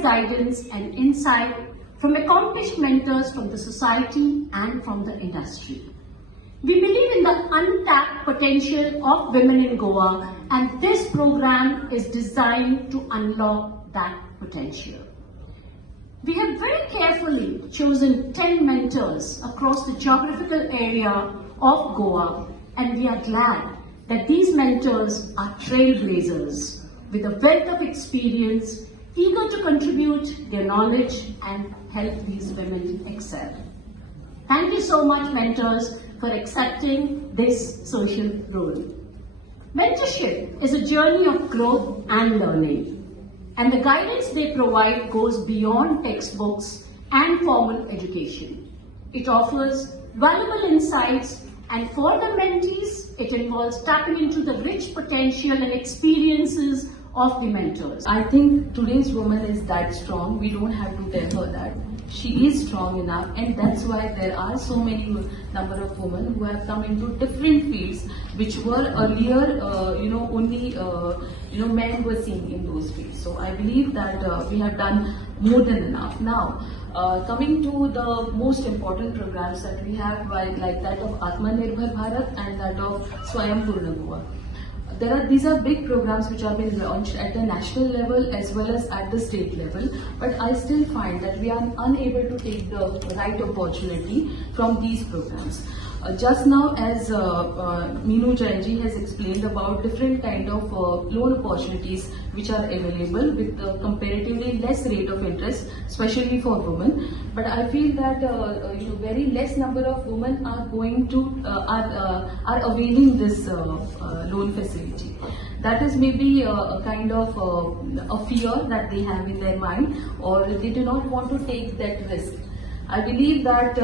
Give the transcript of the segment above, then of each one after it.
specialized guidance and insight from accomplished mentors from the society and from the industry. We believe in the untapped potential of women in Goa, and this program is designed to unlock that potential. We have very carefully chosen 10 mentors across the geographical area of Goa, and we are glad that these mentors are trailblazers with a wealth of experience, eager to contribute their knowledge and help these women excel. Thank you so much, mentors, for accepting this social role. Mentorship is a journey of growth and learning, and the guidance they provide goes beyond textbooks and formal education. It offers valuable insights, and for the mentees, it involves tapping into the rich potential and experiences of the mentors. I think today's woman is that strong. We don't have to tell her that. She is strong enough, and that's why there are so many number of women who have come into different fields which were earlier, only men were seen in those fields. So I believe that we have done more than enough. Now, coming to the most important programs that we have, like that of Atmanirbhar Bharat and that of Swayambhurna Goa. These are big programs which have been launched at the national level as well as at the state level, but I still find that we are unable to take the right opportunity from these programs. Just now, as Meenu Jainji has explained about different kind of loan opportunities which are available with comparatively less rate of interest, especially for women. But I feel that very less number of women are going to are availing this loan facility. That is maybe a kind of a fear that they have in their mind, or they do not want to take that risk. I believe that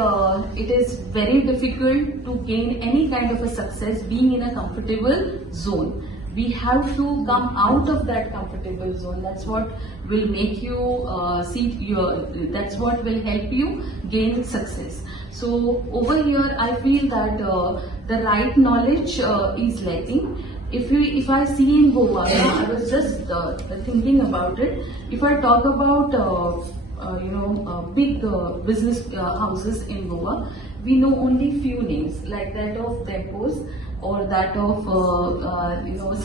it is very difficult to gain any kind of a success being in a comfortable zone. We have to come out of that comfortable zone. That's what will make you that's what will help you gain success. So over here, I feel that the right knowledge is lacking. If I see in Goa, I was just thinking about it. If I talk about big business houses in Goa, we know only few names like that of Tempos or that of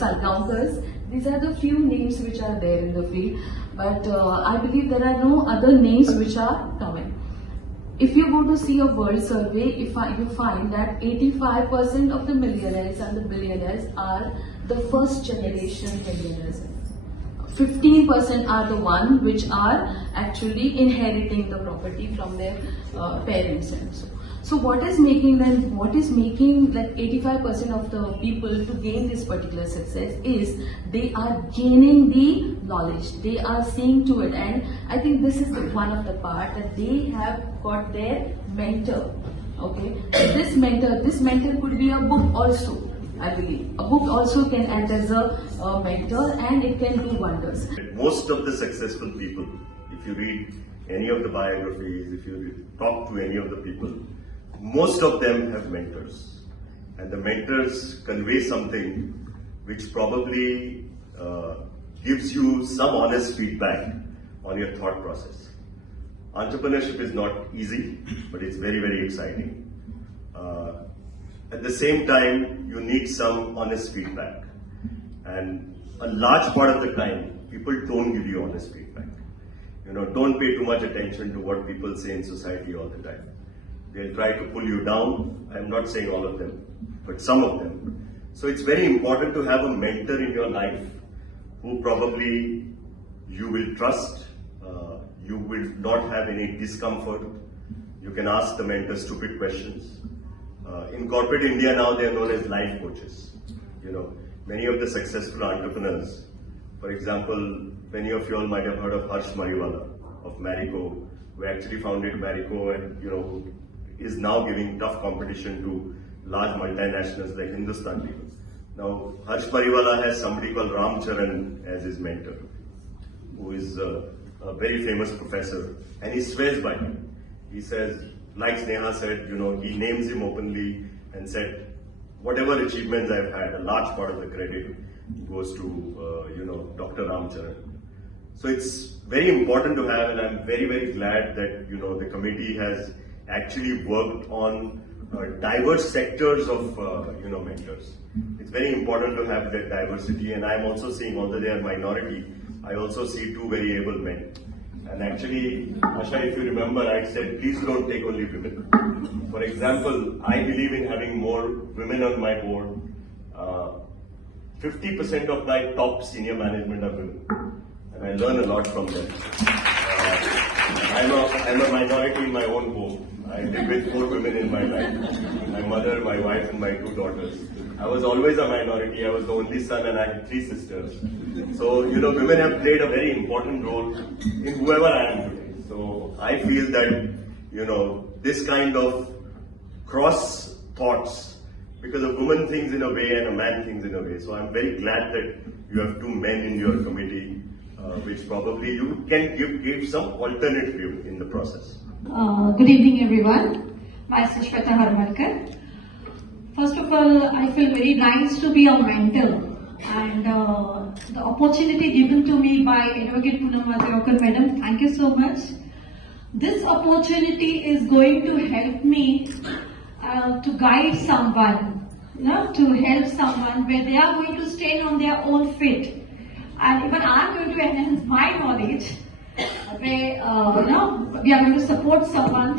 Salgaonkars. These are the few names which are there in the field, but I believe there are no other names which are coming. If you go to see a world survey, you find that 85% of the millionaires and the billionaires are the first generation millionaires. 15% are the ones which are actually inheriting the property from their parents and so. So what is making like 85% of the people to gain this particular success is they are gaining the knowledge, they are seeing to it, and I think this is one of the part that they have got their mentor. Okay, so this mentor could be a book also. I believe a book also can act as a mentor, and it can do wonders. Most of the successful people, if you read any of the biographies, if you talk to any of the people, most of them have mentors, and the mentors convey something which probably gives you some honest feedback on your thought process. Entrepreneurship is not easy, but it's very, very exciting. At the same time, you need some honest feedback, and a large part of the time, people don't give you honest feedback. Don't pay too much attention to what people say in society all the time. They'll try to pull you down. I'm not saying all of them, but some of them. So it's very important to have a mentor in your life who probably you will trust. You will not have any discomfort. You can ask the mentor stupid questions. In corporate India now, they are known as life coaches. Many of the successful entrepreneurs, for example, many of you all might have heard of Harsh Mariwala of Marico, who actually founded Marico and is now giving tough competition to large multinationals like Hindustan people. Now, Harsh Mariwala has somebody called Ram Charan as his mentor, who is a very famous professor, and he swears by him. He says, like Sneha said, he names him openly and said, whatever achievements I've had, a large part of the credit goes to, Dr. Ram Charan. So it's very important to have, and I'm very, very glad that, you know, the committee has actually worked on diverse sectors of, you know, mentors. It's very important to have that diversity, and I'm also seeing, although they are minority, I also see two very able men. And actually, Asha, if you remember, I said, please don't take only women. For example, I believe in having more women on my board. 50% of my top senior management are women, and I learn a lot from them. I'm a minority in my own home. I live with 4 women in my life. My mother, my wife, and my 2 daughters. I was always a minority. I was the only son, and I had 3 sisters. So, you know, women have played a very important role in whoever I am today. So I feel that, you know, this kind of cross thoughts, because a woman thinks in a way and a man thinks in a way. So I'm very glad that you have 2 men in your committee, which probably you can give some alternate view in the process. Good evening, everyone. Myself Shweta Harmalkar. First of all, I feel very nice to be a mentor, and the opportunity given to me by Advocate Poonam Mathayokkar Madam, thank you so much. This opportunity is going to help me to guide someone, you know, to help someone where they are going to stand on their own feet, and even I am going to enhance my knowledge. Where we are going to support someone